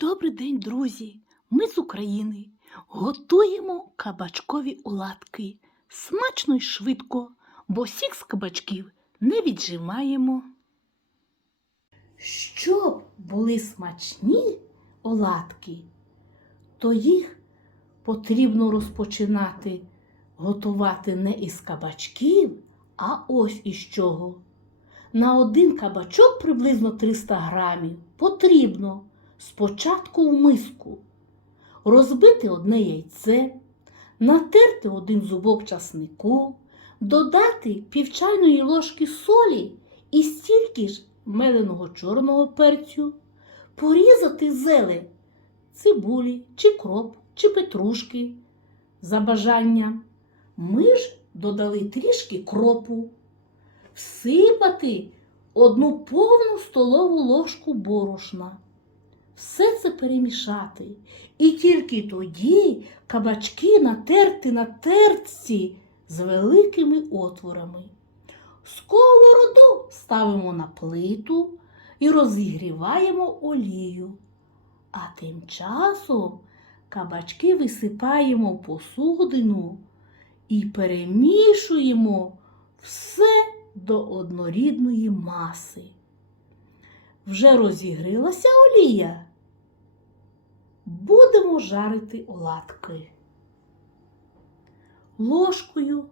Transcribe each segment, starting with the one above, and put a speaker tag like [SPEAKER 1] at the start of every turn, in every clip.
[SPEAKER 1] Добрий день, друзі! Ми з України готуємо кабачкові оладки. Смачно й швидко, бо сік з кабачків не віджимаємо. Щоб були смачні оладки, то їх потрібно розпочинати готувати не із кабачків, а ось із чого. На один кабачок приблизно 300 грамів потрібно спочатку в миску розбити одне яйце, натерти один зубок часнику, додати пів чайної ложки солі і стільки ж меленого чорного перцю, порізати зелень цибулі, чи кроп, чи петрушки за бажанням. Ми ж додали трішки кропу, всипати одну повну столову ложку борошна. Все це перемішати. І тільки тоді кабачки натерти на терці з великими отворами. Сковороду ставимо на плиту і розігріваємо олію. А тим часом кабачки висипаємо в посудину і перемішуємо все до однорідної маси. Вже розігрілася олія. Будемо жарити оладки. Ложкою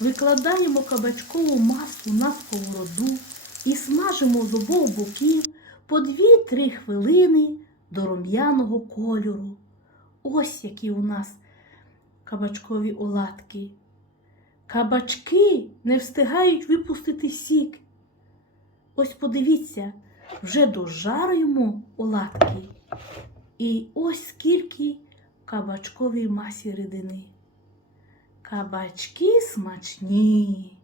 [SPEAKER 1] викладаємо кабачкову масу на сковороду і смажимо з обох боків по 2-3 хвилини до рум'яного кольору. Ось які у нас кабачкові оладки. Кабачки не встигають випустити сік. Ось подивіться, вже дожарюємо оладки. І ось скільки кабачковій масі рідини. Кабачки смачні.